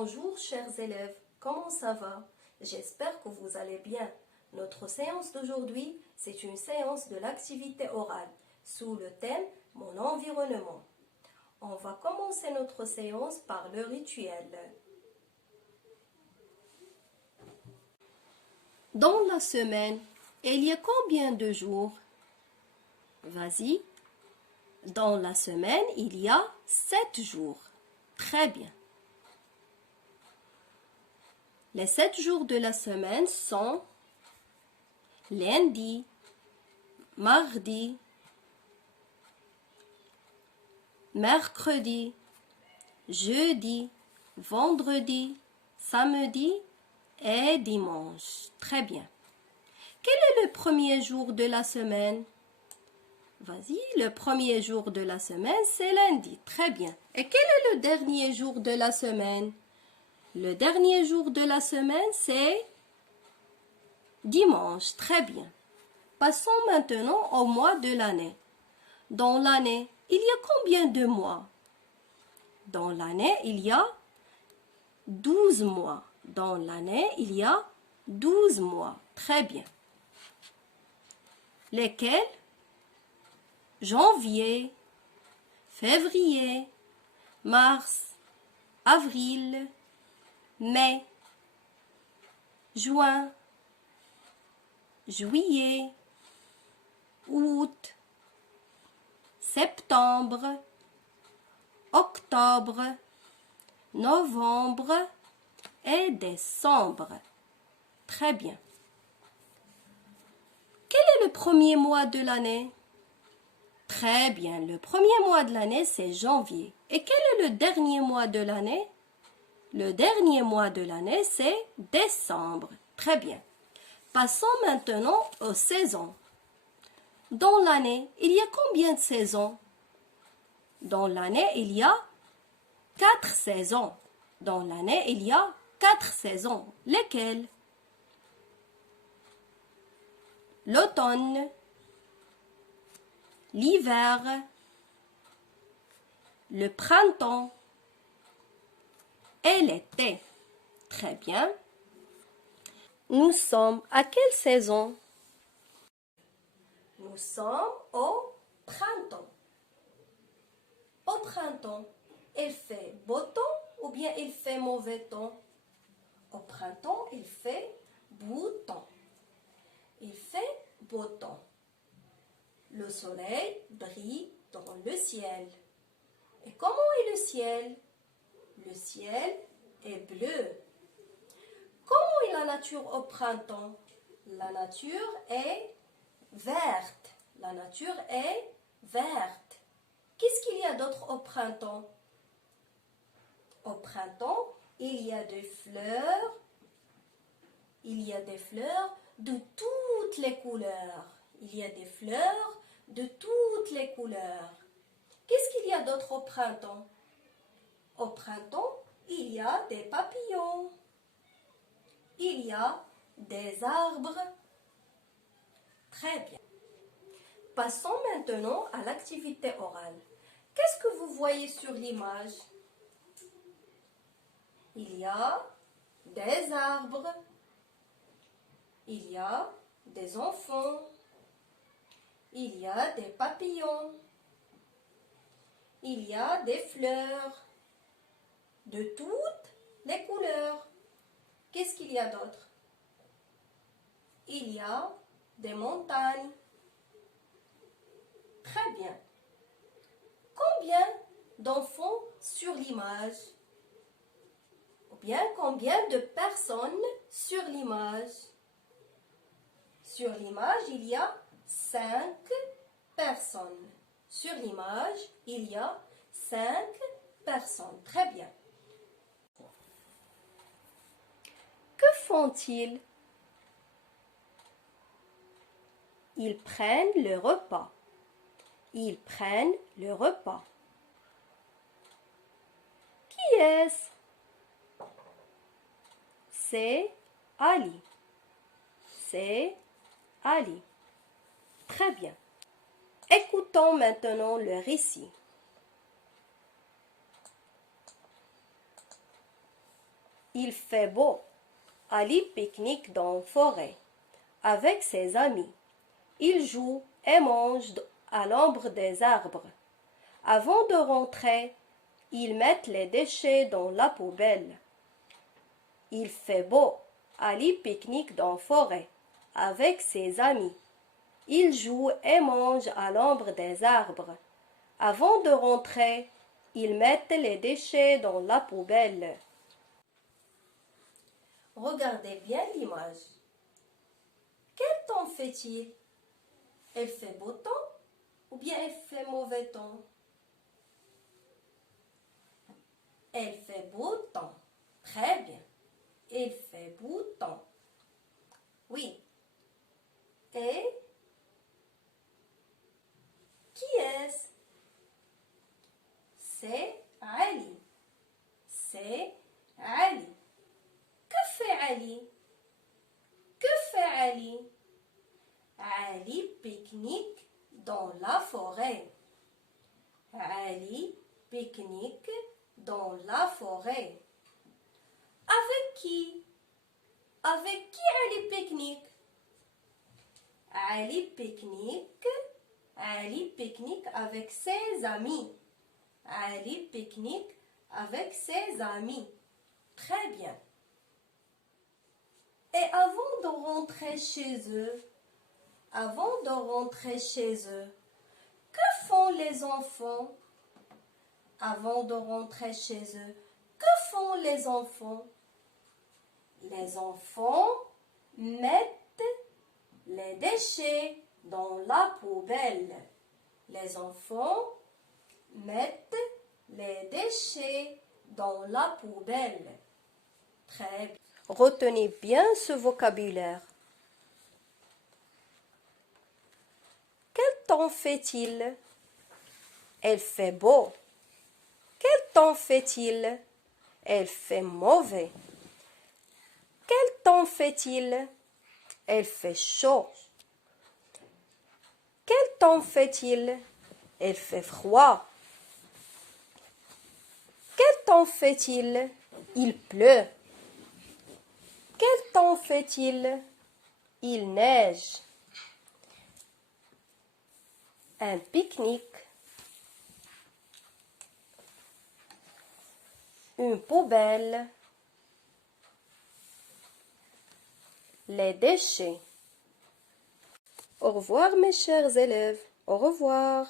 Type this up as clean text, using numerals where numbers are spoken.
Bonjour chers élèves, comment ça va? J'espère que vous allez bien. Notre séance d'aujourd'hui, c'est une séance de l'activité orale sous le thème « Mon environnement ». On va commencer notre séance par le rituel. Dans la semaine, il y a combien de jours? Vas-y. Dans la semaine, il y a 7 jours. Très bien. Les 7 jours de la semaine sont lundi, mardi, mercredi, jeudi, vendredi, samedi et dimanche. Très bien. Quel est le premier jour de la semaine? Vas-y, le premier jour de la semaine, c'est lundi. Très bien. Et quel est le dernier jour de la semaine? Le dernier jour de la semaine, c'est dimanche. Très bien. Passons maintenant au mois de l'année. Dans l'année, il y a combien de mois? Dans l'année, il y a 12 mois. Dans l'année, il y a 12 mois. Très bien. Lesquels? Janvier, février, mars, avril, mai, juin, juillet, août, septembre, octobre, novembre et décembre. Très bien. Quel est le premier mois de l'année? Très bien. Le premier mois de l'année, c'est janvier. Et quel est le dernier mois de l'année? Le dernier mois de l'année, c'est décembre. Très bien. Passons maintenant aux saisons. Dans l'année, il y a combien de saisons? Dans l'année, il y a 4 saisons. Dans l'année, il y a 4 saisons. Lesquelles? L'automne, l'hiver, le printemps et l'été. Très bien. Nous sommes à quelle saison? Nous sommes au printemps. Au printemps, il fait beau temps ou bien il fait mauvais temps? Au printemps, il fait beau temps. Il fait beau temps. Le soleil brille dans le ciel. Et comment est le ciel? Le ciel est bleu. Comment est la nature au printemps? La nature est verte. La nature est verte. Qu'est-ce qu'il y a d'autre au printemps? Au printemps, il y a des fleurs. Il y a des fleurs de toutes les couleurs. Il y a des fleurs de toutes les couleurs. Qu'est-ce qu'il y a d'autre au printemps? Au printemps, il y a des papillons. Il y a des arbres. Très bien. Passons maintenant à l'activité orale. Qu'est-ce que vous voyez sur l'image? Il y a des arbres. Il y a des enfants. Il y a des papillons. Il y a des fleurs de toutes les couleurs. Qu'est-ce qu'il y a d'autre? Il y a des montagnes. Très bien. Combien d'enfants sur l'image? Ou bien combien de personnes sur l'image? Sur l'image, il y a 5 personnes. Sur l'image, il y a 5 personnes. Très bien. Que font-ils? Ils prennent le repas. Ils prennent le repas. Qui est-ce? C'est Ali. C'est Ali. Très bien. Écoutons maintenant le récit. Il fait beau. Ali pique-nique dans la forêt avec ses amis. Il joue et mange à l'ombre des arbres. Avant de rentrer, ils mettent les déchets dans la poubelle. Il fait beau. Ali pique-nique dans la forêt avec ses amis. Il joue et mange à l'ombre des arbres. Avant de rentrer, ils mettent les déchets dans la poubelle. Regardez bien l'image. Quel temps fait-il? Elle fait beau temps ou bien elle fait mauvais temps? Elle fait beau temps. Très bien. Elle fait beau temps. Oui. Et qui est-ce? C'est Ali. C'est Ali. Que fait Ali? Que fait Ali? Ali pique-nique dans la forêt. Ali pique-nique dans la forêt. Avec qui? Avec qui Ali pique-nique? Ali pique-nique avec ses amis. Ali pique-nique avec ses amis. Très bien. Et avant de rentrer chez eux, que font les enfants? Avant de rentrer chez eux, que font les enfants? Les enfants mettent les déchets dans la poubelle. Les enfants mettent les déchets dans la poubelle. Très bien. Retenez bien ce vocabulaire. Quel temps fait-il? Elle fait beau. Quel temps fait-il? Elle fait mauvais. Quel temps fait-il? Elle fait chaud. Quel temps fait-il? Elle fait froid. Quel temps fait-il? Il pleut. Quel temps fait-il? Il neige. Un pique-nique. Une poubelle. Les déchets. Au revoir mes chers élèves. Au revoir.